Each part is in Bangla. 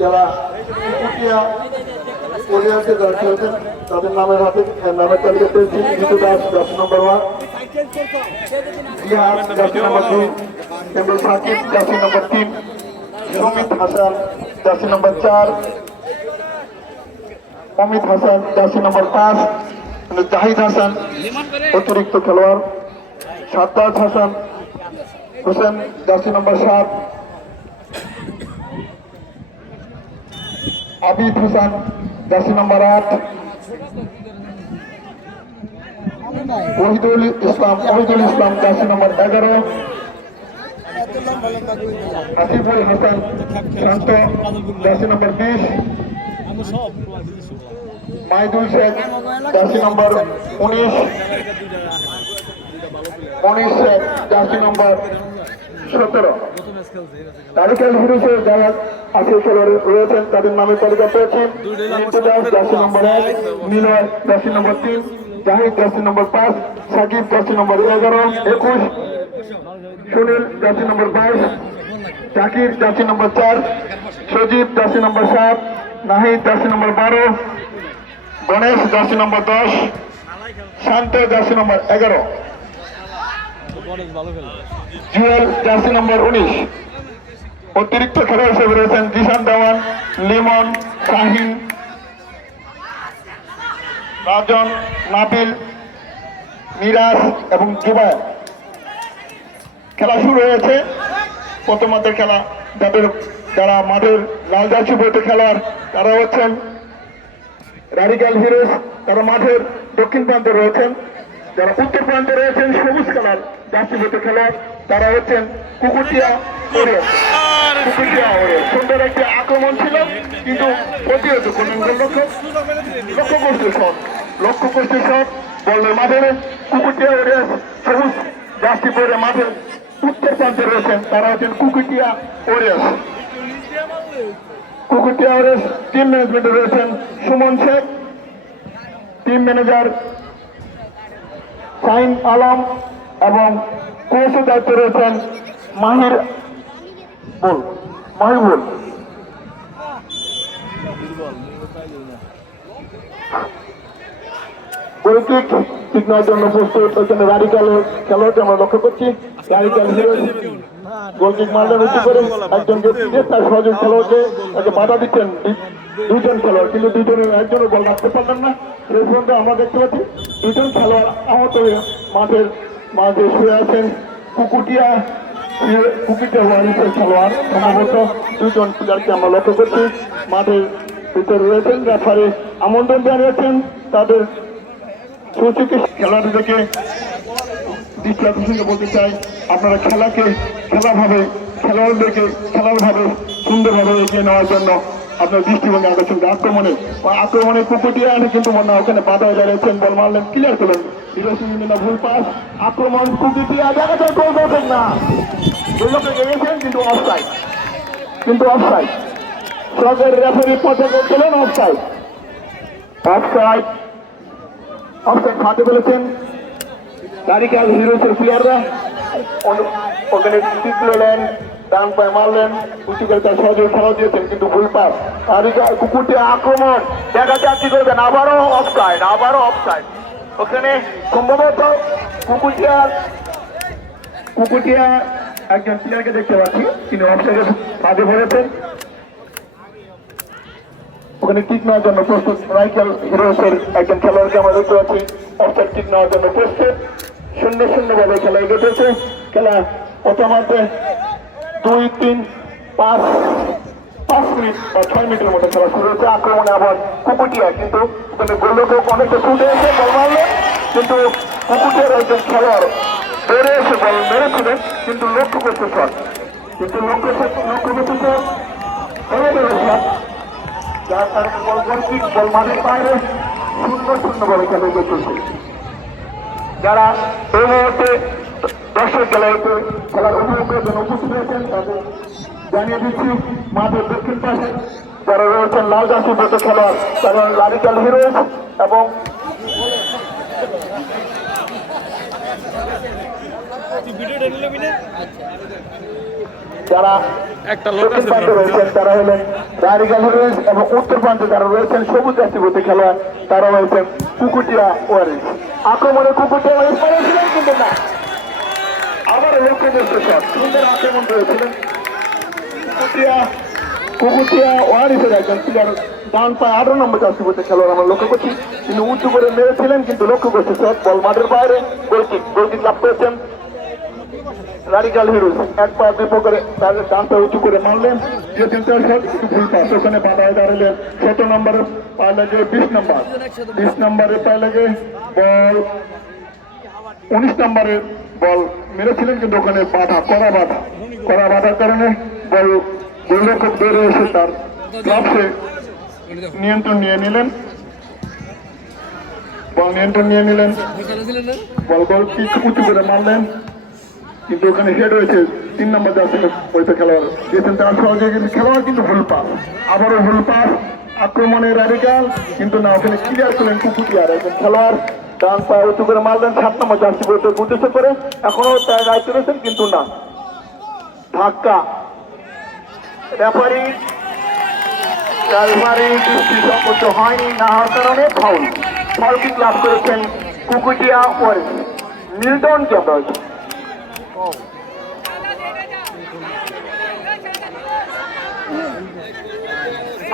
যারা কুকুটিয়া ওরিয়াতে যারা খেলছেন তাদের নামের হাতে নামের তালিকা পেয়েছি। জিতু দাস 10 নম্বর 1, জিহাদ 10 নম্বর 2, কেবল সাকিব 10 নম্বর 3, সুমিত হাসান 10 নম্বর 4, অমিত হাসান 10 নম্বর 5, জাহিদ হাসান অতিরিক্ত খেলোয়াড়, সাদ্দাত হাসান হোসেন 10 নম্বর 7, আবিদ হাসান 10 নম্বর 8, ওহিদুল ইসলাম 10 নম্বর 11, আসিফুল হাসান শান্ত 10 নম্বর 20, মাইদুল শেখ 10 নম্বর 19, মনির শেখ 10 নম্বর 17। তারিকাল হিরোসে যারা আছে খেলোয়াড় রয়েছেন তাদের নামের তালিকা পেয়েছি। জিতু দাস 10 নম্বর 1, নিলয় 10 নম্বর 3, জাহিদ 10 নম্বর 5, সাকিব 10 নম্বর 11, 21, সুনীল 10 নম্বর 22, জাকির 10 নম্বর 4, সজীব 10 নম্বর 7, নাহিদ 10 নম্বর 12, গণেশ 10 নম্বর 10, শান্ত 10 নম্বর 11, জুয়েল 10 নম্বর 19। অতিরিক্ত খেলোয়াড় হিসেবে রয়েছেন জিশান দেওয়ান, লিমন, শাহিন, রাজন, নাবিল, মিরাজ এবং জুবায়ের। খেলা শুরু হয়েছে। প্রথমার্ধের খেলা। যারা মাঠের লাল জার্সি পরে খেলোয়াড় তারা হচ্ছেন রাডিক্যাল হিরোস, তারা মাঠের দক্ষিণ প্রান্তে রয়েছেন। যারা উত্তর প্রান্তে রয়েছেন সবুজ কালার জার্সি পরে খেলোয়াড় তারা হচ্ছেন কুকুটিয়া ওরিয়ন্স। সুন্দর একটি আক্রমণ ছিল কিন্তু প্রতিহত করলেন গোলরক্ষক। লক্ষ্য করছে শট বলের মাঠে। কুকুটিয়া ওরিয়ন্স সবুজ জার্সি পরে মাঠের উত্তর প্রান্তে রয়েছেন তারা হচ্ছেন কুকুটিয়া ওরিয়ন্স। কুকুটিয়া ওরিয়ন্স টিম ম্যানেজমেন্টে রয়েছেন সুমন শেখ, টিম ম্যানেজার শাহিন আলম এবং কোচের দায়িত্বে রয়েছেন মাহিবুল। গোলকিক ঠিক নেওয়ার জন্য প্রস্তুত ওইখানে রাডিক্যালের খেলোয়াড়কে আমরা লক্ষ্য করছি। রাডিক্যাল হিরোজ গোলকিক মারলেন উঁচু করে একজন ব্যক্তিকে তার সহযোগী খেলোয়াড়কে তাকে বাধা দিচ্ছেন দুজন খেলোয়াড়, কিন্তু দুজনের একজনও বল রাখতে পারলেন না। এই পর্যন্ত আমরা দেখতে পাচ্ছি দুজন খেলোয়াড় আহত হয়ে মাঠে শুয়ে আছেন। কুকুটিয়া ওয়ারিসের খেলোয়াড় সম্ভবত দুজন প্লেয়ারকে আমরা লক্ষ্য করছি মাঠের ভিতরে রয়েছেন। রেফারি আমন্ত্রণ জানিয়েছেন তাদের সুচিকে খেলোয়াড়দেরকে দৃষ্টি আকর্ষণ বলতে চাই, আপনারা খেলোয়াড়দেরকে খেলারভাবে সুন্দরভাবে এগিয়ে নেওয়ার জন্য আপনার দৃষ্টিভঙ্গি আকর্ষণ। আক্রমণে কুকুটিয়া আছে কিন্তু মনে হয় ওখানে বাধায় দাঁড়িয়েছেন, বল মারলেন, ক্লিয়ার করলেন, ভুল পাস। আক্রমণ কুকুটিয়া দেখা যায় গোল করছেন না, দুই লোকে গেছেন কিন্তু অফসাইড। সরকারি রেফারি পথে করছিলেন অফসাইড ফাঁদে ফেলেছেন রাডিক্যাল হিরোসের প্লেয়াররা। ওখানে টিকলেন, ডান পায়ে মারলেন, উঁচু করে তার সহযোগী খেলা দিয়েছেন কিন্তু ভুল পাস। কুকুটিয়া আক্রমণ দেখা যাক কি করবেন, আবারও অফসাইড। ওখানে সম্ভবত কুকুটিয়া একজন প্লেয়ারকে দেখতে পাচ্ছি তিনি অফসাইডের ফাঁদে পড়েছেন। ওখানে কিক নেওয়ার জন্য প্রস্তুত রাডিক্যাল হিরোসের একজন খেলোয়াড়কে আমরা দেখতে পাচ্ছি অফসাইড কিক নেওয়ার জন্য প্রস্তুত। 0-0 ভাবে খেলা এগোতেছে। খেলা প্রথমার্ধে 2-3-5 মিনিট বা 6 মিনিটের মধ্যে খেলা শুরু হয়েছে। আক্রমণে আবার কুকুটিয়া, কিন্তু ওখানে গোলরক্ষক অনেকটা ছুটে এসে বল মারলেন কিন্তু কুকুটিয়ার একজন খেলোয়াড় দৌড়ে এসে বল মেরেছিলেন কিন্তু লক্ষ্য করতে শট, যার কারণে বল মাঠের বাইরে 0-0 ভাবে খেলা এগোতেছে। যারা এই মুহূর্তে দর্শক খেলার অনুভবের জন্য উপস্থিত হয়েছেন তাদের জানিয়ে দিচ্ছি মাঠের দক্ষিণ পাশে যারা রয়েছেন লাল জার্সি পরে খেলোয়াড় তারা রাডিক্যাল হিরোস এবং যারা দক্ষিণ প্রান্তে রয়েছেন তারা হলেন রাইডিগাল হিরোজ এবং উত্তর প্রান্তে যারা রয়েছেন সবুজ জার্সিভুক্ত খেলোয়াড় তারা রয়েছেন কুকুটিয়া ওয়ারিস। আক্রমণে কুকুটিয়া ওয়ারিস করেছিলেন কিন্তু না, আবারও লক্ষ্যগ্রস্ত শট, সুন্দর আক্রমণ করেছিলেন কুকুটিয়া ওয়ারিসের একজন প্লেয়ার ডান পায়ে 18 নম্বর জার্সিভুক্ত খেলোয়াড় আমরা লক্ষ্য করছি, তিনি উঁচু করে মেরেছিলেন কিন্তু লক্ষ্যগ্রস্ত শট, বল মাঠের বাইরে, গোলকিক লাভ করেছেন রাইডিগাল হিরোজ। এক পা দুই পা করে তাদের ডান পা উঁচু করে মারলেন, যে তিনটার শট ভুল পাস, ওখানে বাধায় দাঁড়ালেন 17 নম্বরের পায়ে লাগে 20 নম্বরের পায়ে লাগে বল, 19 নম্বরের বল মেরেছিলেন কিন্তু ওখানে কড়া বাধার কারণে বল গোলরক্ষক বেড়ে এসে তার গ্লাভসে নিয়ন্ত্রণ নিয়ে নিলেন, বল উঁচু করে মারলেন কিন্তু ওখানে হেড হয়েছে 3 নম্বর জার্সি পরিত খেলোয়াড় দিয়েছেন তার সহযোগী খেলোয়াড়, কিন্তু ভুল পাস, আবারও ভুল পাস, আক্রমণে রাইডিগাল কিন্তু না, ওখানে ক্লিয়ার করলেন কুকুটিয়ার একজন খেলোয়াড়, ডান পা উঁচু করে মারলেন 7 নম্বর জার্সি পরিত উদ্দেশ্য করে, এখনো তার দায়িত্ব রয়েছেন কিন্তু না, ধাক্কা, রেফারি দৃষ্টি সংকোচ হয়নি, না হওয়ার কারণে ফাউল কিক লাভ করেছেন কুকুটিয়া ওয়ারিস। মিল্টন জবরাজ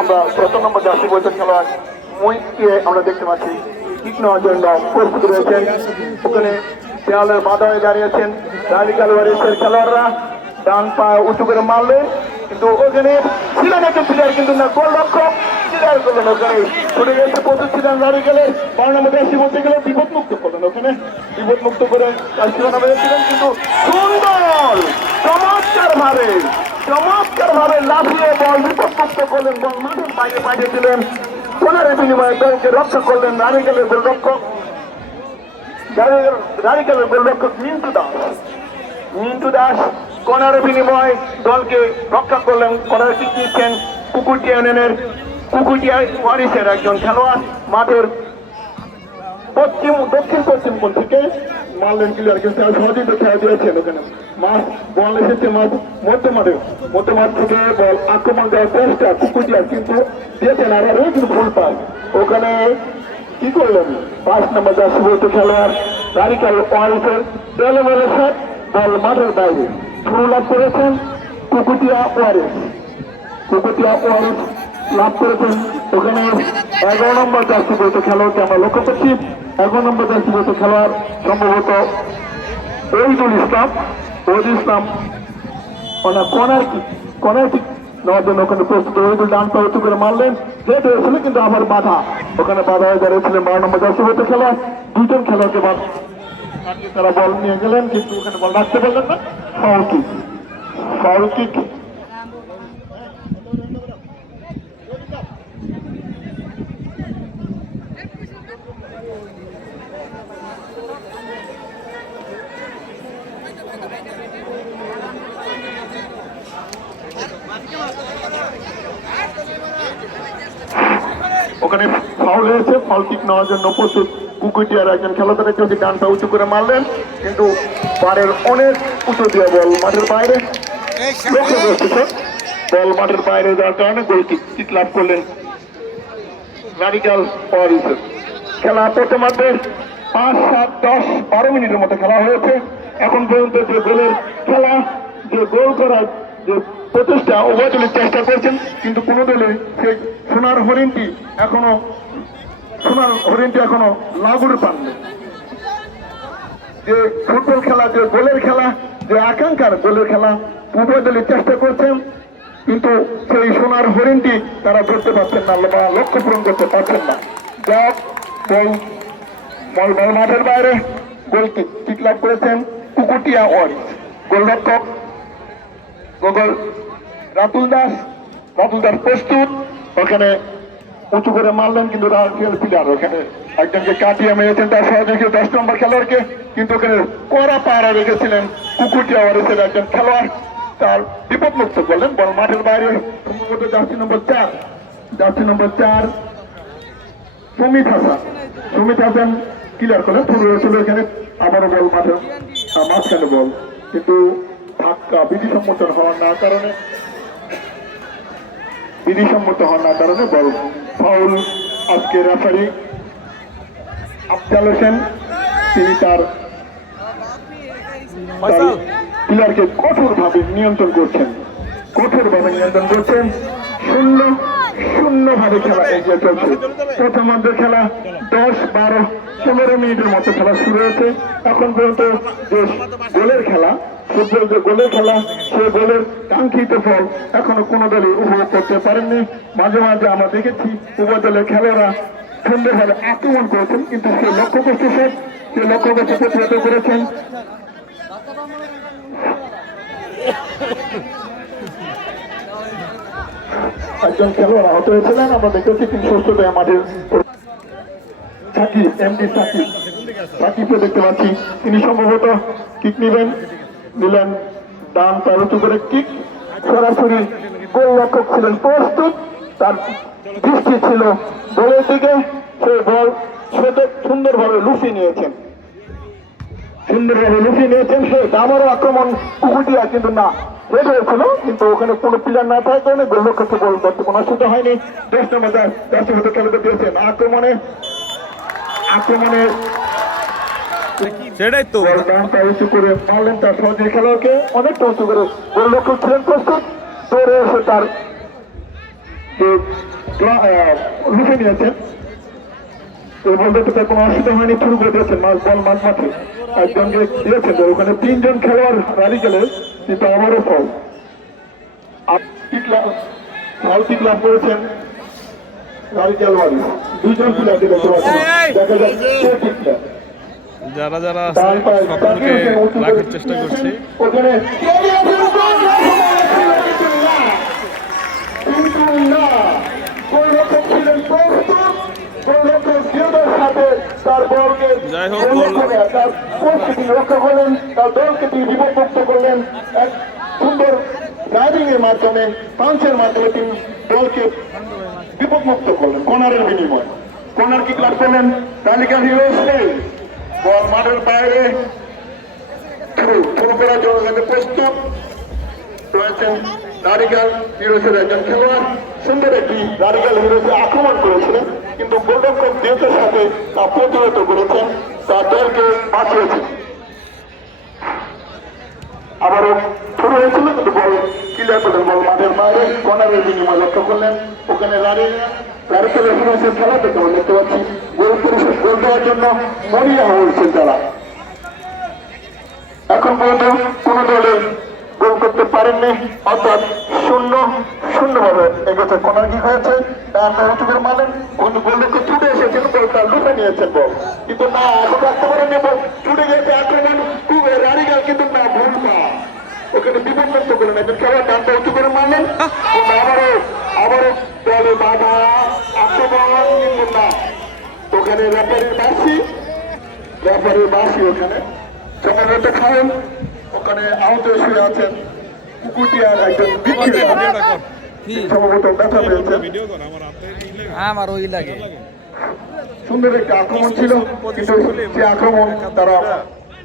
আমরা 17 নম্বর জার্সি পরিত খেলোয়াড় মহিতকে আমরা দেখতে পাচ্ছি কিক নেওয়ার জন্য প্রস্তুত রয়েছেন, ওখানে দেওয়ালের বাধা হয়ে দাঁড়িয়েছেন রাইডিগাল ওয়ারিসের খেলোয়াড়রা, ডান পা উঁচু করে মারলেন কিন্তু ওখানে ছিলেন একজন প্লেয়ার কিন্তু না, গোলরক্ষক ক্লিয়ার করলেন, ওখানে ছুটে গেছে প্রচুর ছিলেন রাইডিগালের 12 নম্বর জার্সি বলতে গেলে বিপদমুক্ত করলেন, ওখানে বিপদমুক্ত করে তার সীমানা বেঁধেছিলেন কিন্তু সুন্দর চমৎকার ভাবে লাফিয়ে বল বিপদমুক্ত করলেন, বল মাঠের বাইরে পাঠিয়েছিলেন, কোনারের বিনিময়ে দলকে রক্ষা করলেন রাইডিগালের গোলরক্ষক মিন্টু দাস কোনারের বিনিময়ে দলকে রক্ষা করলেন, কোনারে কিক দিচ্ছেন কুকুটিয়া ওয়ারিসের একজন খেলোয়াড়, মাঠের দক্ষিণ পশ্চিম কোণ থেকে মারলেন ক্লিয়ার কিন্তু সহযোগিতা খেলা দিয়েছেন, ওখানে বল এসেছে মধ্য মাঠ থেকে বল আক্রমণ দেওয়ার চেষ্টা কুকুটিয়া কিন্তু দিয়েছেন আবার কিন্তু ভুল পাস, ওখানে কি করলেন 5 নম্বর জার্সি পরিত খেলোয়াড় রাইডিগাল ওয়ারিসের এলোমেলো শট, বল মাঠের বাইরে, শুরু লাভ করেছেন কুকুটিয়া ওয়ারিস লাভ করেছেন, ওখানে 11 নম্বর জার্সি পরিত খেলোয়াড়কে আমরা লক্ষ্য করছি, 11 নম্বর জার্সি পরিত খেলোয়াড় সম্ভবত ওহিদুল ইসলাম কর্নার কিক নেওয়ার জন্য ওখানে প্রস্তুত, ওহিদুল ডান পা উঁচু করে মারলেন, হেড হয়েছিল কিন্তু আবার ওখানে বাধা হয়ে দাঁড়িয়েছিলেন 12 নম্বর জার্সি পরিত খেলোয়াড়, 2 জন খেলোয়াড়কে তারা বল নিয়ে গেলেন কিন্তু ওখানে বল রাখতে পারলেন না, ফাউল কিক ওখানে ফাউল হয়েছে, ফাউল কিক নেওয়ার জন্য প্রস্তুত কুকুটিয়ার একজন খেলোয়াড়, একজনকে ডান পা উঁচু করে মারলেন কিন্তু পারের অনেক উঁচু দিয়ে বল মাঠের বাইরে, বল মাঠের বাইরে যাওয়ার কারণে গোল কিক লাভ করলেন রাইডিগাল ওয়ারিসের। খেলা প্রথমার্ধে 5, 7, 10, 12 মিনিটের মতো খেলা হয়েছে, এখন পর্যন্ত যে গোলের খেলা, যে গোল করার যে প্রচেষ্টা উভয় দলের চেষ্টা করছেন কিন্তু কোন দলে সেই সোনার হরিণটি এখনো লাগুর পাননি, যে ফুটবল খেলা, যে গোলের খেলা, যে আকাঙ্ক্ষার গোলের খেলা উভয় দলের চেষ্টা করছেন কিন্তু সেই সোনার হরিণটি তারা ধরতে পারছেন না বা লক্ষ্য পূরণ করতে পারছেন না। বল মাঠের বাইরে, গোল কিক লাভ করেছেন কুকুটিয়া ওয়ারিস, গোলরক্ষক রাতুল দাস প্রস্তুত, ওখানে উঁচু করে মারলেন কিন্তু প্লেয়ার ওখানে একজনকে কাটিয়ে মেরেছেন তার সহযোগী 10 নম্বর খেলোয়াড়কে কিন্তু ওখানে কড়া পাহারা রেখেছিলেন কুকুটিয়া ওয়ারিসের একজন খেলোয়াড়, তার বিপদমুক্ত করলেন, বল মাঠের বাইরে সম্ভবত জার্সি নম্বর 4 সুমিত হাসান ক্লিয়ার করলেন, শুরু হয়েছিল এখানে আবারও বল মাঠের মাঝখানে বল কিন্তু ধাক্কা বিধিসম্মত হওয়ার না কারণে বল ফাউল। আজকে রেফারি আফজাল হোসেন তিনি তার প্লেয়ারকে কঠোরভাবে নিয়ন্ত্রণ করছেন। শূন্যভাবে খেলা এগিয়ে চলছে। প্রথমার্ধের খেলা 10, 12, 15 মিনিটের মতো খেলা শুরু হয়েছে। এখন পর্যন্ত যে গোলের খেলা, ফুটবল যে গোলের খেলা, সে গোলের কাঙ্ক্ষিত ফল এখনো কোনো দলই উপভোগ করতে পারেননি। মাঝে মাঝে আমরা দেখেছি উভয় দলের খেলোয়াড়রা সুন্দরভাবে আক্রমণ করেছেন, কিন্তু সে লক্ষ্যবস্তু প্রতিহত করেছেন। একজন খেলোয়াড় আহত হয়েছিলেন, আমরা দেখেছি তিনি সুস্থতায় মাঠের। সাকিবকে দেখতে পাচ্ছি, তিনি সম্ভবত কিক নিলেন ডান পা উঁচু করে কিক, সরাসরি গোলরক্ষক ছিলেন প্রস্তুত, তার দৃষ্টি ছিল বলের দিকে, সেই বল সুন্দরভাবে লুফিয়ে নিয়েছেন। সে দামারও আক্রমণ কুকুটিয়া কিন্তু না হেড হয়েছিল, কিন্তু ওখানে কোনো প্লেয়ার না থাকার কারণে গোলরক্ষককে বল করতে কোনো অসুবিধা হয়নি। 10 নম্বর দর্শক খেলাতে দিয়েছেন আক্রমণে সেটাই তো উঁচু করে মারলেন তার সহযোগী খেলোয়াড়কে, অনেকটা উঁচু করে গোলরক্ষক ছিলেন প্রস্তুত, দৌড়ে এসে তার লুফে নিয়েছেন। এই বলতে তার কোনো অসুবিধা হয়নি, শুরু করে দিয়েছেন বল মাঝ মাঠে একজনকে দিয়েছেন। ওখানে 3 জন খেলোয়াড় রালি গেলে কিন্তু আমারও ফল কিক লাভ করেছেন রারিকাল ওয়ারিস। 2 জন প্লেয়ারকে দেখতে পাচ্ছেন, দেখা যাচ্ছে যারা সকলকে রাখার চেষ্টা করছে। ওখানে যাই হোক রক্ষা করলেন, তার দলকে তিনি বিপদমুক্ত করলেন এক সুন্দর ড্রাইভিং এর মাধ্যমে, পাঞ্চের মাধ্যমে তিনি দলকে বিপদমুক্ত করলেন কর্নারের বিনিময়ে। কর্নার কিক লাভ করলেন রানিকাল হিরোস। বল মাঠের বাইরে শুরু করার জন্য প্রস্তুত রয়েছেন রানিকাল হিরোসের একজন খেলোয়াড়। সুন্দর একটি রানিকাল হিরোসে আক্রমণ করেছিলেন, কিন্তু গোলরক্ষক দেশের সাথে তা প্রতিহত করেছেন, তার দলকে বাঁচিয়েছেন। আবারও শুরু হয়েছিল, কিন্তু বল ক্লিয়ার করলেন, বল মাঠের বাইরে কর্নারের বিনিময়ে লক্ষ্য করলেন। ওখানে রানিকাল হিরোসের খেলা দেখতে পাচ্ছি গোল দেওয়ার জন্য মরিয়া হয়েছেন তারা। এখন পর্যন্ত কোন দলে গোল করতে পারেননি, অর্থাৎ শূন্যভাবে এগোচ্ছে। কর্নার কিক হয়েছে, মানেন গোলরক্ষক ছুটে এসেছেন, বল তার লুফে নিয়েছেন বল, কিন্তু না এখন রাখতে পারেননি, বল ছুটে গিয়েছে আক্রমণ রানিকাল, কিন্তু না ভুল পা, ওখানে বিপদমুক্ত করলেন একজন খেলোয়াড়, ডানটা উঁচু করে মারলেন, আবারও দলে বাধা আক্রমণ, কিন্তু না ওখানে রেফারির বাসি ওখানে সম্ভবত খাওয়ান, ওখানে আহত শুয়ে আছেন কুকুটিয়ার একজন সম্ভবত ব্যথা পেয়েছেন। আমার ওই লাগে সুন্দর একটা আক্রমণ ছিল, কিন্তু সে আক্রমণ তারা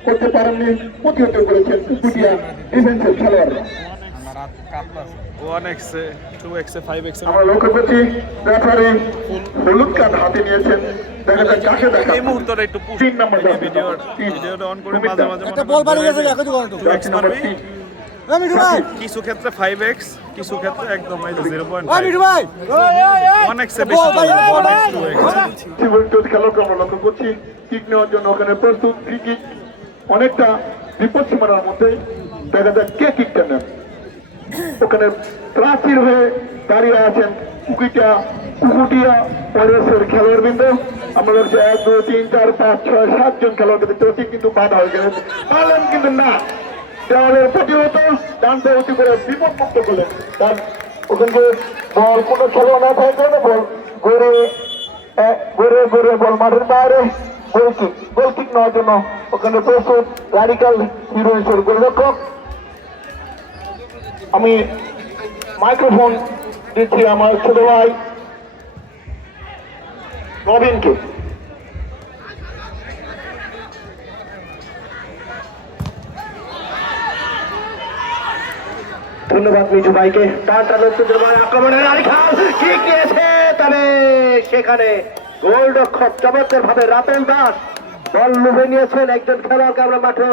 করতে পারেননি, প্রতিহত করেছেন কুকুটিয়া ডিফেন্সের খেলোয়াড়রা। আমরা লক্ষ্য করছি রেফারি হলুদ কার্ড হাতে নিয়েছেন, দেখা যাক কাকে দেখা। এই মুহূর্তে একটু 3 নম্বর ভিডিওটা অন করে মাঝে মাঝে একটা বল বাড়ি গেছে, দেখো তো কিছু ক্ষেত্রে 5x, কিছু ক্ষেত্রে একদম এই যে 0.5 ভাই 1x এ বেশি চলে, 1x 2x। খেলোয়াড়কে আমরা লক্ষ্য করছি কিক নেওয়ার জন্য ওখানে প্রস্তুত। ফ্রি কিক অনেকটা বিপদ সীমানার মধ্যে, দেখা যাক কে কিকটা নেন। ওখানে প্রাচীর হয়ে দাঁড়িয়ে আছেন কুকুটিয়া পরেশের খেলোয়াড় বৃন্দ। আমরা হচ্ছে 1, 2, 3, 4, 5, 6, 7 জন খেলোয়াড়কে দেখতে পাচ্ছি, কিন্তু বাধা হয়ে গেলেন, পারলেন কিন্তু না, দেওয়ালের প্রতিহত, ডানটা উঁচু করে বিপদমুক্ত করলেন। তার ওখানে বল কোনো খেলোয়াড় না থাকার কারণে বল ঘুরে বল মাঠের বাইরে, গোল কিক নেওয়ার জন্য ওখানে প্রস্তুত রানিকাল হিরোসের গোলরক্ষক। আমি মাইক্রোফোন দিচ্ছি আমার ছোট ভাই নবীনকে। ধন্যবাদ মিজু ভাইকে। টানটা আক্রমণের আরিখাল কিক নিয়েছে, তবে সেখানে গোলরক্ষক চমৎকার ভাবে রাতুল দাস বল লুভে নিয়েছেন। একজন খেলোয়াড়কে আমরা মাঠে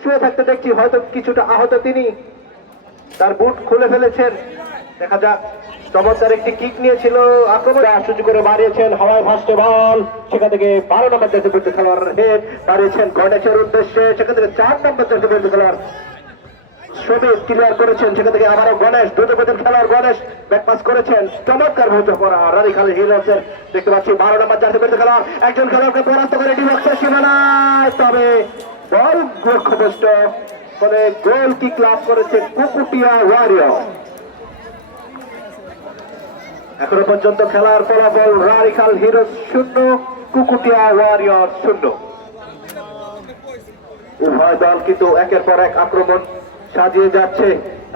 শুয়ে থাকতে দেখছি, হয়তো কিছুটা আহত তিনি, তার বুট খুলে ফেলেছেন। দেখা যাক, চমৎকার একটি কিক নিয়েছিল আক্রমণ সুযোগ করে বাড়িয়েছেন, হাওয়ায় ভাসছে বল, সেখান থেকে 12 নম্বর জার্সি পরিহিত খেলোয়াড় হেড বাড়িয়েছেন গণেশের উদ্দেশ্যে, সেখান থেকে 4 নম্বর জার্সি পরিহিত খেলোয়াড় সবেজ ক্লিয়ার করেছেন, সেখান থেকে আবারও গণেশ দ্রুতগতির খেলোয়াড় গণেশ ব্যাকপাস করেছেন, চমৎকার ভূমিকা করা রারিখাল হিরোসের। দেখতে পাচ্ছি 12 নম্বর জার্সি পরিহিত খেলোয়াড় একজন খেলোয়াড়কে পরাস্ত করে ডিবক্সের সীমানায়, তবে বল লক্ষ্যভ্রষ্ট করে গোল কিক লাভ করেছে কুকুটিয়া ওয়ারিয়র। এখনো পর্যন্ত খেলার ফলাফল রারিখাল হিরোস 0, কুকুটিয়া ওয়ারিয়র 0। উভয় দল কিন্তু একের পর এক আক্রমণ সাজিয়ে যাচ্ছে।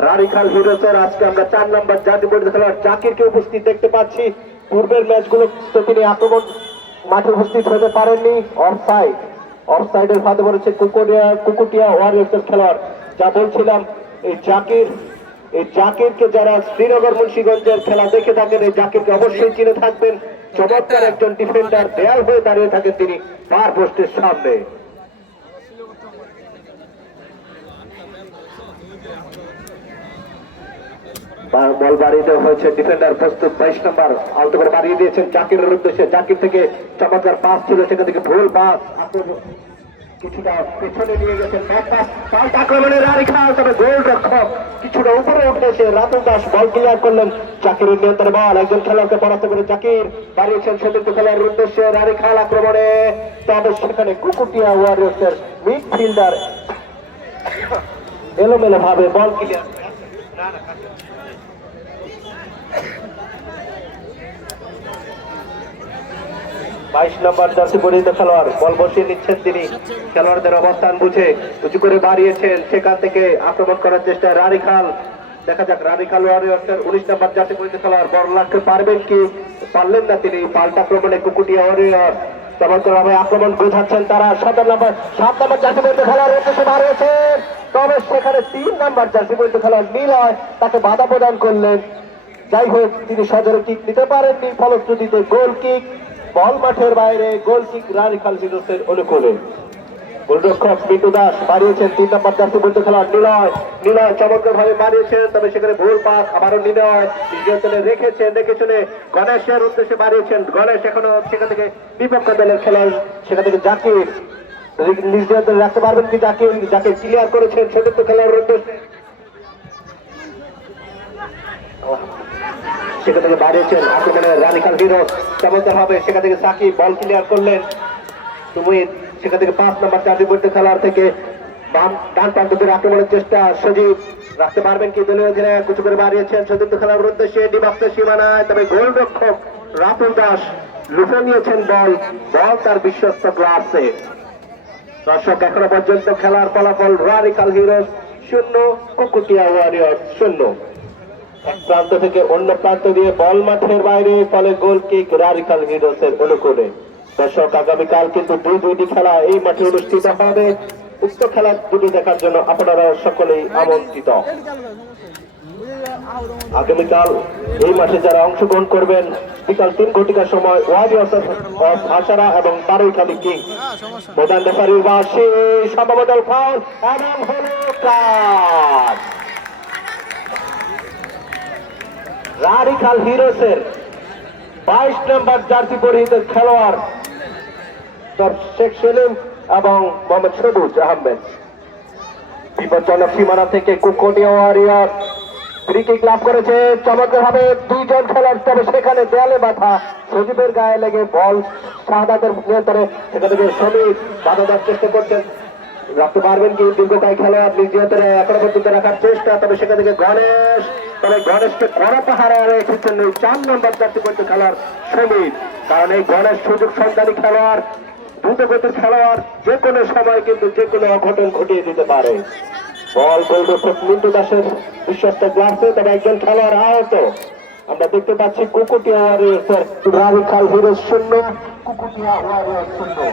রারিখাল হিরোসের আজকে আমরা 4 নম্বর জার্সি পরিহিত খেলোয়াড় জাকিরকে উপস্থিত দেখতে পাচ্ছি। পূর্বের ম্যাচগুলো তিনি আক্রমণ মাঠে উপস্থিত হতে পারেননি, অফসাইডের ফাঁদে পড়েছে কুকুটিয়া ওয়ারিয়র্সের খেলোয়াড়। যা বলছিলাম, এই জাকিরকে যারা শ্রীনগর মুন্সিগঞ্জের খেলা দেখে থাকেন, এই জাকিরকে অবশ্যই চিনে থাকবেন। চমৎকার একজন ডিফেন্ডার, দেয়াল হয়ে দাঁড়িয়ে থাকেন তিনি ফার পোস্টের সামনে। বল বাড়িয়ে দেওয়া হয়েছে, ডিফেন্ডার প্রস্তুত, 22 নম্বর আলতো করে বাড়িয়ে দিয়েছেন জাকিরের উদ্দেশ্যে। জাকির থেকে চমৎকার পাস ছিল, সেখান থেকে ভুল পাস, কিছুটা পেছনে নিয়ে গেছেন আক্রমণের রারিখাল, তবে গোল রক্ষক কিছুটা উপরে উঠেছে রাতুল দাস বল ক্লিয়ার করলেন। জাকিরের নিয়ন্ত্রণে বল, একজন খেলোয়াড়কে পরাস্ত করে জাকির বাড়িয়েছেন সতীর্থ খেলার উদ্দেশ্যে। রারিখাল আক্রমণে, তবে সেখানে কুকুটিয়া ওয়ারিয়র্সের মিডফিল্ডার এলোমেলো ভাবে বল ক্লিয়ার 22 নম্বর জার্সি পরিহিত খেলোয়াড় বল বসিয়ে নিচ্ছেন তিনি, খেলোয়াড়দের অবস্থান বুঝে উঁচু করে বাড়িয়েছেন, সেখান থেকে আক্রমণ করার চেষ্টা রারিখাল। দেখা যাক রারিখাল ওয়ারিয়র্সের 19 নম্বর জার্সি পরিহিত খেলোয়াড় বল রাখতে পারবেন কি, পারলেন না তিনি। পাল্টা আক্রমণে কুকুটিয়া ওয়ারিয়র চমৎকার ভাবে আক্রমণ বোঝাচ্ছেন তারা। 7 নম্বর জার্সি পরিহিত খেলোয়াড় উদ্দেশ্যে বাড়িয়েছেন, তবে সেখানে 3 নম্বর জার্সি পরিহিত খেলোয়াড় নিলয় তাকে বাধা প্রদান করলেন। যাই হোক, তিনি সজোরে কিক নিতে পারেননি, ফলশ্রুতিতে গোল কিক, বল মাঠের বাইরে, গোল কিক রারিখাল হিরোসের অনুকূলে। গোলরক্ষক মিন্টু দাস বাড়িয়েছেন 3 নম্বর জার্সি পরিহিত খেলোয়াড় নিলয় চমৎকার ভাবে মারিয়েছেন, তবে সেখানে ভুল পাস, আবারও নিলয় নিয়ন্ত্রণে রেখেছেন, দেখে শুনে গণেশের উদ্দেশ্যে বাড়িয়েছেন গণেশ। এখনো সেখান থেকে বিপক্ষ দলের খেলোয়াড়, সেখান থেকে জাকির নিয়ন্ত্রণে রাখতে পারবেন কি, জাকির ক্লিয়ার করেছেন সতীর্থ খেলোয়াড়ের উদ্দেশ্যে, সেখান থেকে বাড়িয়েছেন আক্রমণে রারিখাল হিরোস চমৎকার হবে, সেখান থেকে সাকিব বল ক্লিয়ার করলেন সুমিত, সেখান থেকে 5 নম্বর জার্সি পরিহিত খেলোয়াড় থেকে ডান প্রান্ত ধরে আক্রমণের চেষ্টা সজীব রাখতে পারবেন কি, দলীয় অধিনায়ক উঁচু করে বাড়িয়েছেন সতীর্থ খেলোয়াড়ের উদ্দেশ্যে ডিবক্সের সীমানায়, তবে গোলরক্ষক রাতুল দাস লুফে নিয়েছেন বল তার বিশ্বস্ত গ্লাসে। দর্শক, এখনো পর্যন্ত খেলার ফলাফল রারিখাল হিরোস 0, কুকুটিয়া ওয়ারিয়র্স 0। এক প্রান্ত থেকে অন্য প্রান্ত দিয়ে বল মাঠের বাইরে, ফলে গোল কিক রারিখাল হিরোসের অনুকূলে। দর্শক, আগামীকাল কিন্তু দুইটি খেলা এই মাঠে অনুষ্ঠিত হবে। উক্ত খেলা দুটি দেখার জন্য আপনারা সকলেই আমন্ত্রিত। আগামীকাল এই মাঠে যারা অংশগ্রহণ করবেন, বিকাল 3 ঘটিকার সময় ওয়ারিয়র্স অফ হাসারা এবং বারুইখালী কিং প্রধান রেফারির বাসে সম্ভবত ফাউল এবং হলো কাট। রারিখাল হিরোসের 22 নম্বর জার্সি পরিহিত খেলোয়াড় শেখ সেলিম এবং মোহাম্মদ সবুজ আহমেদ বিপজ্জনক সীমানা থেকে কুকুটিয়া ওয়ারিয়র ফ্রি কিক লাভ করেছে চমৎকার ভাবে, 2 জন খেলোয়াড়, তবে সেখানে দেয়ালে বাধা, সজীবের গায়ে লেগে বল শাহাদাতের নিয়ন্ত্রণে, সেখান থেকে সমীর বাধা দেওয়ার চেষ্টা করছেন, রাখতে পারবেন কি, দীর্ঘকায় খেলোয়াড় নির্যাতনে এখনো পর্যন্ত রাখার চেষ্টা, তবে সেখান থেকে গণেশ, তবে গণেশকে কড়া পাহারা রেখেছেন 4 নম্বর জার্সি পরিহিত খেলোয়াড় সমীর, কারণ এই গণেশ সুযোগ সন্ধানী খেলোয়াড়, দ্রুতগতির খেলোয়াড়, যে কোনো সময় কিন্তু যে কোনো অঘটন ঘটিয়ে দিতে পারে। বল গোলরক্ষক মিন্টু দাসের বিশ্বস্ত গ্লাসে, তবে একজন খেলোয়াড় আহত। আমরা দেখতে পাচ্ছি কুকুটিয়া ওয়ারিয়র্সের রারিখাল হিরোস 0, কুকুটিয়া ওয়ারিয়র্স 0।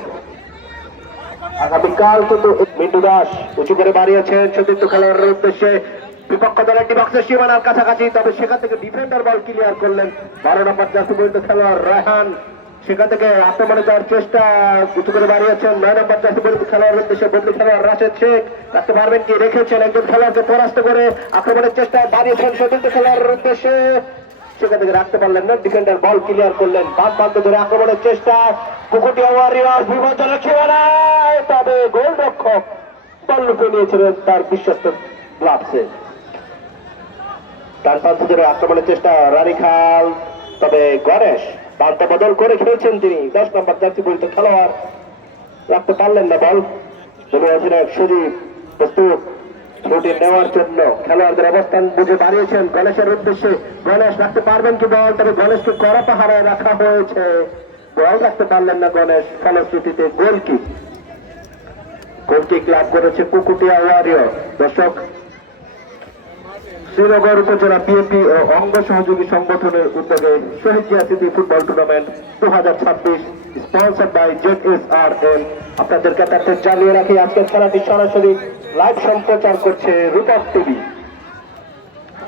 আগামীকাল কিন্তু মিন্টু দাস উঁচু করে বাড়িয়েছেন সতীর্থ খেলোয়াড়ের উদ্দেশ্যে, বিপক্ষ দলের ডিবক্সের সীমানার কাছাকাছি, তবে সেখান থেকে ডিফেন্ডার বল ক্লিয়ার করলেন 12 নম্বর জার্সি পরিহিত খেলোয়াড় রায়হান। সেখান থেকে আক্রমণে যাওয়ার চেষ্টা উঁচু করে বাড়িয়েছেন 9 নম্বর জার্সি পরিহিত খেলোয়াড়ের উদ্দেশ্যে বদলি খেলোয়াড় রাশেদ শেখ। রাখতে পারবেন কি, রেখেছেন একজন খেলোয়াড়কে পরাস্ত করে আক্রমণের চেষ্টা বাড়িয়েছেন সতীর্থ খেলোয়াড়ের উদ্দেশ্যে, সেখান থেকে রাখতে পারলেন না, ডিফেন্ডার বল ক্লিয়ার করলেন। বাদ বাধ্য ধরে আক্রমণের চেষ্টা কুকুটিয়া ওয়ারিয়র্স বিপজ্জনক সীমানায়, তবে গোলরক্ষক বল লুফে নিয়েছিলেন তার বিশ্বস্ত গ্লাভসে। ডান প্রান্ত ধরে আক্রমণের চেষ্টা রানীখাল, তবে গণেশ পাল্টা বদল করে খেলেছেন তিনি 10 নম্বর জার্সি পরিহিত খেলোয়াড়, রাখতে পারলেন না বল। দলীয় অধিনায়ক সুদীপ প্রস্তুত ছুটি নেওয়ার জন্য, খেলোয়াড়দের অবস্থান বুঝে বাড়িয়েছেন গণেশের উদ্দেশ্যে। গণেশ রাখতে পারবেন কি বল, তবে গণেশকে কড়া পাহারায় রাখা হয়েছে, বল রাখতে পারলেন না গণেশ। ফলশ্রুতিতে গোলকিক লাভ করেছে কুকুটিয়া ওয়ারিয়র। দর্শক, শ্রীনগর উপজেলা বিএনপি ও অঙ্গ সহযোগী সংগঠনের উদ্যোগে শহীদ জিয়া স্মৃতি football tournament 2026 sponsored by ZSRM আপনাদের কাছে জানিয়ে রাখি, আজকের খেলাটি সরাসরি লাইভ সম্প্রচার করছে রূপক টিভি।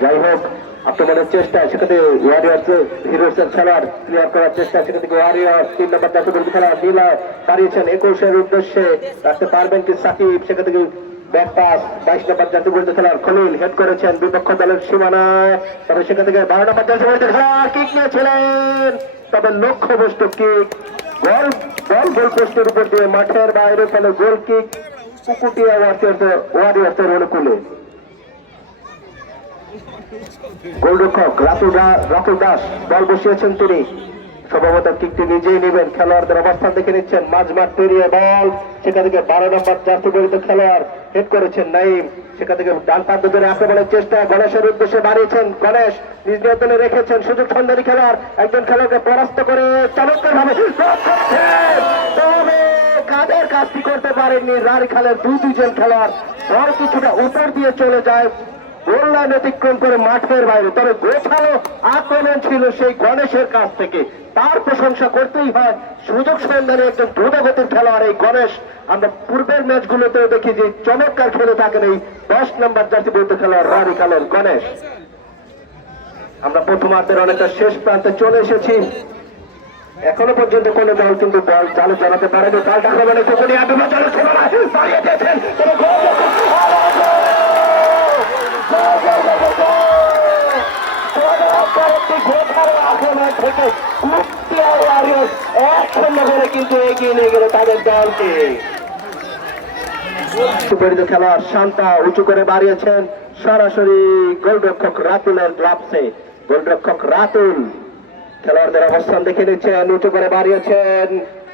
যাই হোক, আক্রমণের চেষ্টা, সেখানে ওয়ারিয়র্স হিরোস এর খেলার ক্লিয়ার করার চেষ্টা, সেখান থেকে ওয়ারিয়র্স 3 নম্বর জার্সি পরিহিত খেলোয়াড় নীলা বাড়িয়েছেন 21 উদ্দেশ্যে, রাখতে পারবেন কি সাকিব, সেখান থেকে ব্যাক পাস 22 নম্বর জার্সি পরিহিত খেলোয়াড় খলিল হেড করেছেন বিপক্ষ দলের সীমানায়, তবে সেখান থেকে 12 নম্বর জার্সি পরিহিত খেলোয়াড় কিক নিয়েছিলেন, তবে লক্ষ্যভ্রষ্ট কিক, গোল পোস্টের উপর দিয়ে মাঠের বাইরে, ফলে গোল কিক কুকুটিয়া ওয়ারিয়র্সের অনুকূলে। গোলরক্ষক রাতুল দাস বল বসিয়েছেন তিনি, সম্ভবত কিকটি নিজেই নেবেন। খেলোয়াড়দের অবস্থান দেখে নিচ্ছেন, মাঝমাঠ পেরিয়ে বল, সেখান থেকে 12 নম্বর জার্সি পরিহিত খেলোয়াড় হেড করেছেন নাইম, সেখান থেকে ডান প্রান্ত ধরে আক্রমণের চেষ্টা গণেশের উদ্দেশ্যে বাড়িয়েছেন গণেশ, নিজ নিয়ন্ত্রণে রেখেছেন সুযোগ সন্ধানী খেলোয়াড়, একজন খেলোয়াড়কে পরাস্ত করে চমৎকার ভাবে কাদের কাজটি করতে পারেননি রানীখালের দুইজন খেলোয়াড়, বল কিছুটা উপর দিয়ে চলে যায়, গোল লাইন অতিক্রম করে মাঠের বাইরে, তবে গোছালো আক্রমণ ছিল সেই গণেশের কাছ থেকে, তার প্রশংসা করতেই হয়। সুযোগ সন্ধানে একজন দ্রুতগতির খেলোয়াড় এই গণেশ, আমরা পূর্বের ম্যাচগুলোতে দেখি যে চমৎকার খেলে থাকেন এই 10 নম্বর জার্সি পরিহিত খেলোয়াড় রানীখালের গণেশ। আমরা প্রথমার্ধের অনেকটা শেষ প্রান্তে চলে এসেছি, এখনো পর্যন্ত কোন দল কিন্তু বল চালু চালাতে পারেনি। পাল্টা আক্রমণে কুকুটিয়া বিপজ্জনক সীমানায় বাড়িয়ে দিয়েছেন, তবে কিন্তু এগিয়ে নিয়ে গেল তাদের দলকে। খেলোয়াড় শান্তা উঁচু করে বাড়িয়েছেন সরাসরি গোলরক্ষক রাতুলের গ্লাভসে, গোলরক্ষক রাতুল খেলোয়াড়দের অবস্থান দেখে নিচ্ছেন, উঁচু করে বাড়িয়েছেন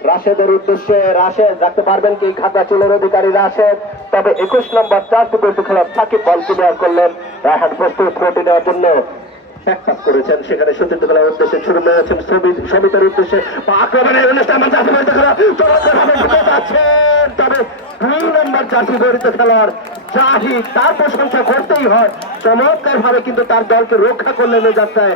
রাশেদের উদ্দেশ্যে, রাশেদ রাখতে পারবেন কি, খাতা চুলের অধিকারী রাশেদ, তবে 21 নম্বর জার্সি পরিহিত খেলোয়াড় সাকিব বল ক্লিয়ার করলেন। রায়হান প্রস্তুত থ্রোটি নেওয়ার জন্য ব্যাকপাস করেছেন, সেখানে সতীর্থ খেলার উদ্দেশ্যে শুরু নিয়েছেন সবিতার উদ্দেশ্যে, আক্রমণের তবে 2 নম্বর জার্সি পরিহিত খেলোয়াড় জাহিদ, তার প্রশংসা করতেই হয়, চমৎকার ভাবে কিন্তু তার দলকে রক্ষা করলেন এই যাত্রায়।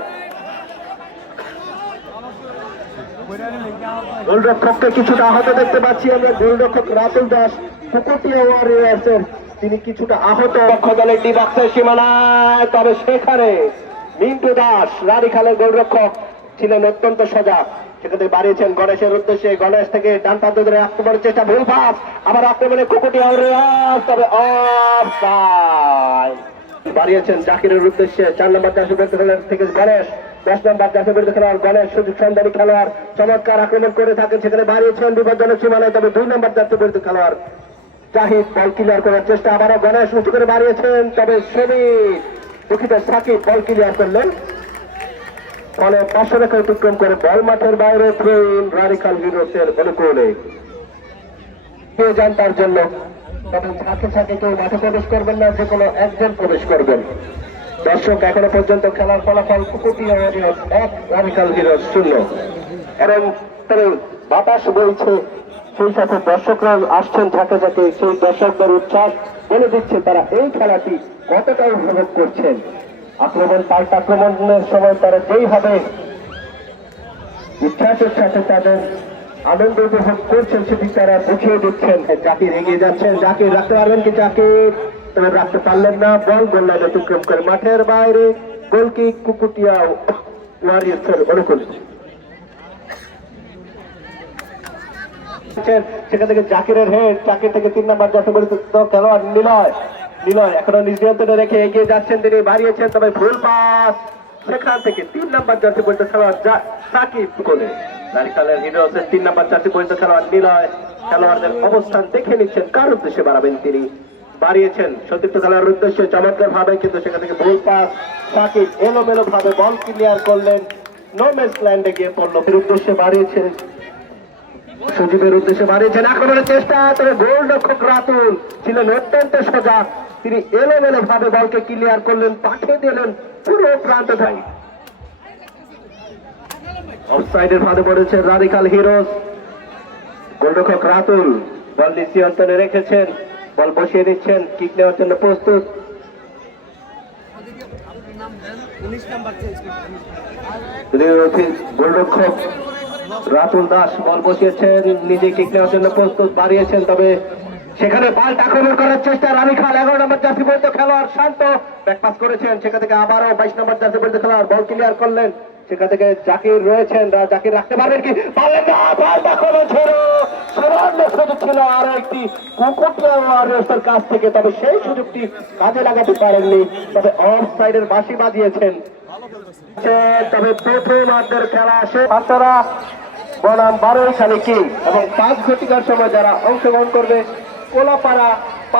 গোলরক্ষককে কিছুটা আহত দেখতে পাচ্ছি আমরা, গোলরক্ষক রাতুল দাস কুকুটিয়া ওয়ারিয়র্সের, তিনি কিছুটা আহত পক্ষ দলের ডি বক্সের সীমানায়, তবে সেখানে মিন্টু দাস রানীখালের গোলরক্ষক ছিলেন অত্যন্ত সজাগ, সেখানে বাড়িয়েছেন গণেশের উদ্দেশ্যে, গণেশ থেকে ডান প্রান্ত ধরে আক্রমণের চেষ্টা, ভুল পাস, আবার আক্রমণে কুকুটিয়া ওয়ারিয়র্স, তবে অফসাইড বাড়িয়েছেন জাকিরের উদ্দেশ্যে 4 নম্বর জার্সি পরিহিত খেলোয়াড় থেকে গণেশ, 10 নম্বর জার্সি পরিহিত খেলোয়াড় গণেশ সুযোগ সন্ধানী খেলোয়াড়, চমৎকার আক্রমণ করে থাকেন, সেখানে বাড়িয়েছেন বিপজ্জনক সীমানায়, তবে 2 নম্বর জার্সি পরিহিত খেলোয়াড় জাহিদ বল ক্লিয়ার করার চেষ্টা, আবারও গণেশ উঁচু করে বাড়িয়েছেন, তবে সাকিব বল ক্লিয়ার করলেন, ফলে পার্শ্ব রেখা অতিক্রম করে বল মাঠের বাইরে, রানীখাল হিরোসের অনুকূলে যান তার জন্য, তবে সাথে কেউ মাঠে প্রবেশ করবেন না, যে কোনো একজন প্রবেশ করবেন। দর্শক, এখনো পর্যন্ত খেলার ফলাফল কুকুটিয়া ওয়ারিয়র্স 1, রানীখাল হিরোস 0, এবং বাতাস বইছে, সেই সাথে দর্শকরা আসছেন ঝাঁকে ঝাঁকে, সেই দর্শকদের উচ্ছ্বাস বলে দিচ্ছে তারা এই খেলাটি কতটা উপভোগ করছেন। আক্রমণ পাল্টা আক্রমণের সময় তারা যেইভাবে উচ্ছ্বাসের সাথে তাদের আনন্দ উপভোগ করছেন সেটি তারা বুঝিয়ে দিচ্ছেন। জাকির এগিয়ে যাচ্ছেন, জাকির রাখতে পারবেন কি, জাকির তবে রাখতে পারলেন না, বল গোল লাইন অতিক্রম করে মাঠের বাইরে। গোলকিক কুকুটিয়া ওয়ারিয়র্সের অনুকূলে। সেখান থেকে জাকিরের হেড, জাকির থেকে 3 নম্বর জার্সি পরিচিত খেলোয়াড় নিলয়। নিলয় এখনো নিজ নিয়ন্ত্রণে রেখে এগিয়ে যাচ্ছেন, তিনি বাড়িয়েছেন, তবে ভুল পাস। সেখান থেকে 3 নম্বর জার্সি পরিচিত খেলোয়াড় সাকিব গোলে। লারিকালের হিরোসের 3 নম্বর জার্সি পরিচিত খেলোয়াড় নিলয় খেলোয়াড়দের অবস্থান দেখে নিচ্ছেন, কার উদ্দেশ্যে বাড়াবেন তিনি। বাড়িয়েছেন সতীর্থ খেলার উদ্দেশ্যে চমৎকার ভাবে, কিন্তু সেখান থেকে ভুল পাস। সাকিব এলোমেলো ভাবে বল ক্লিয়ার করলেন, নো ম্যাচ ল্যান্ডে গিয়ে পড়লো। এর উদ্দেশ্যে বাড়িয়েছেন, সজীবের উদ্দেশ্যে বাড়িয়েছেন, আক্রমণের চেষ্টা, তবে গোলরক্ষক রাতুল ছিলেন অত্যন্ত সজাগ, তিনি এলোমেলো ভাবে বলকে ক্লিয়ার করলেন, পাঠিয়ে দিলেন পুরো প্রান্ত থেকে। অফসাইডের ফাঁদে পড়েছে রাদিকাল হিরোস। গোলরক্ষক রাতুল বল নিয়ন্ত্রণে রেখেছেন, বল বসিয়ে দিচ্ছেন, কিক নেওয়ার জন্য প্রস্তুত। গোলরক্ষক রাতুল দাস বল বসিয়েছেন, নিজে কিক নেওয়ার জন্য প্রস্তুত, বাড়িয়েছেন, তবে সেখানে পাল্টা আক্রমণ করার চেষ্টা। রানিখাল 11 নম্বর জার্সি পরিচিত খেলোয়াড় শান্ত ব্যাকপাস করেছেন, সেখান থেকে আবারও 22 নম্বর জার্সি পরিচিত খেলোয়াড় বল ক্লিয়ার করলেন। সেখান থেকে জাকির রয়েছেন, জাকির রাখতে পারবেন কি, পারলেন না, পাল্টা আক্রমণ ঝেড়ো সামান্য সুযোগ ছিল আরো একটি কুকুটিয়া ওয়ারিয়র্সের কাছ থেকে, তবে সেই সুযোগটি কাজে লাগাতে পারেননি, তবে অফ সাইডের বাঁশি বাজিয়েছেন। তবে প্রথমার্ধের খেলা আসে আপনারা বনাম 12 খালি কি এবং 5 ঘটিকার সময় যারা অংশগ্রহণ করবে কোলাপাড়া